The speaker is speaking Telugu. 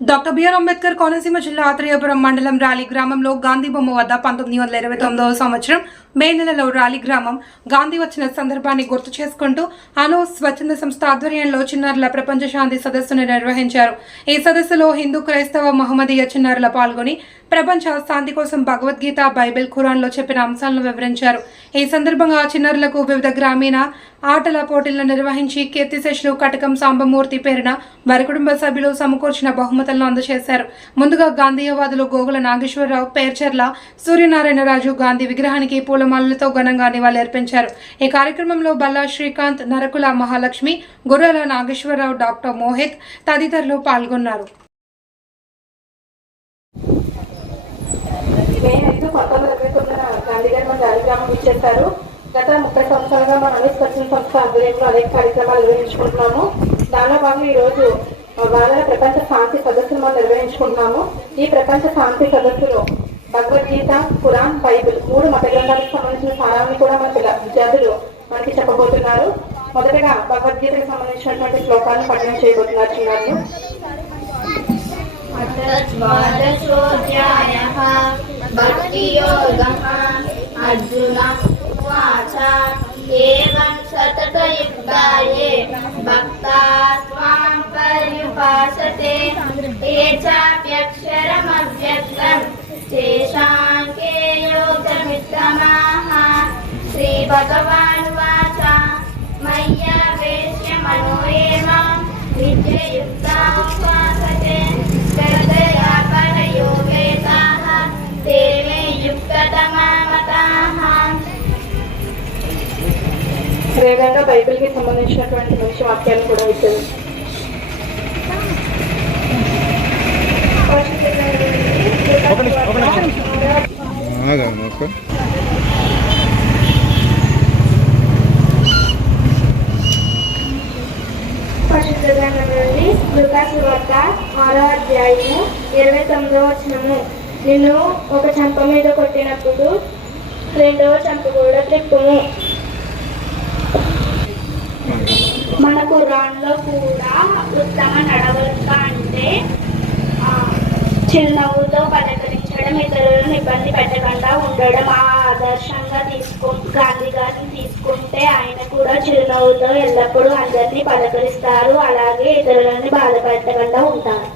డాక్టర్ బిఆర్ అంబేద్కర్ కోనసీమ జిల్లా ఆత్రేయపురం మండలం ర్యాలీ గ్రామంలో గాంధీ బొమ్మ వద్ద పంతొమ్మిది వందల ఇరవై తొమ్మిదవ సంవత్సరం మే నెలలో ర్యాలీ గ్రామం గాంధీ వచ్చిన సందర్భాన్ని గుర్తు చేసుకుంటూ అను స్వచ్ఛంద సంస్థ ఆధ్వర్యంలో చిన్నారుల ప్రపంచ శాంతి సదస్సును నిర్వహించారు. ఈ సదస్సులో హిందూ క్రైస్తవ మహమ్మదీయ చిన్నారుల పాల్గొని ప్రపంచ శాంతి కోసం భగవద్గీత బైబిల్ ఖురాన్లో చెప్పిన అంశాలను వివరించారు. ఈ సందర్భంగా చిన్నారులకు వివిధ గ్రామీణ ఆటల పోటీలను నిర్వహించి కీర్తిశేషులు కటకం సాంబమూర్తి పేరున వారి కుటుంబ సభ్యులు సమకూర్చిన బహుమతి బహుమతులను అందజేశారు. ముందుగా గాంధీయవాదులు గోగుల నాగేశ్వరరావు పేర్చర్ల సూర్యనారాయణరాజు గాంధీ విగ్రహానికి పూలమాలలతో ఘనంగా నివాళులర్పించారు. ఈ కార్యక్రమంలో బల్లా శ్రీకాంత్ నరకుల మహాలక్ష్మి గుర్రెల నాగేశ్వరరావు డాక్టర్ మోహిత్ తదితరులు పాల్గొన్నారు. మే గత ముప్పై సంవత్సరాలుగా మనం అనేక స్వచ్ఛంద సంస్థ ఆధ్వర్యంలో అనేక కార్యక్రమాలు నిర్వహించుకుంటున్నాము. దానిలో భాగంగా ఈరోజు భాగంగా ప్రపంచ శాంతి సదస్సులు మనం నిర్వహించుకుంటున్నాము ఈ ప్రపంచ శాంతి సదస్సులో భగవద్గీత కురాన్ బైబుల్ మూడు మత గ్రంథాలకు సంబంధించిన సారాన్ని కూడా మన విద్యార్థులు మనకి చెప్పబోతున్నారు. మొదటగా భగవద్గీతకు సంబంధించినటువంటి శ్లోకాలను పఠనం చేయబోతున్నారు చిన్నారు అర్జున श्रीभगवानुवाच मय्या वेश्य मनो एव विद्ययुक्ता उपासते श्रद्धया परयोगेताः ते मे युक्ततमा मताः అదేవిధంగా బైబిల్కి సంబంధించినటువంటి మంచి వాక్యాలు కూడా ఇచ్చారు ఆగాను ఒక పరిశుద్ధ నుండి లూకాసు ఆరో అధ్యాయము ఇరవై తొమ్మిదో వచనము. నిన్ను ఒక చంప మీద కొట్టినప్పుడు రెండవ చంప కూడా త్రిప్పుము మన కురాన్లో కూడా ఉత్తమ నడవలక అంటే ఆ, పలకరి పలకరించడం ఇతరులను ఇబ్బంది పెట్టకుండా ఉండడం ఆ ఆదర్శంగా తీసుకు గాంధీ గారిని తీసుకుంటే ఆయన కూడా చిరునవ్వుతో ఎల్లప్పుడూ అందరినీ పలకరిస్తారు. అలాగే ఇతరులని బాధపెట్టకుండా ఉంటారు.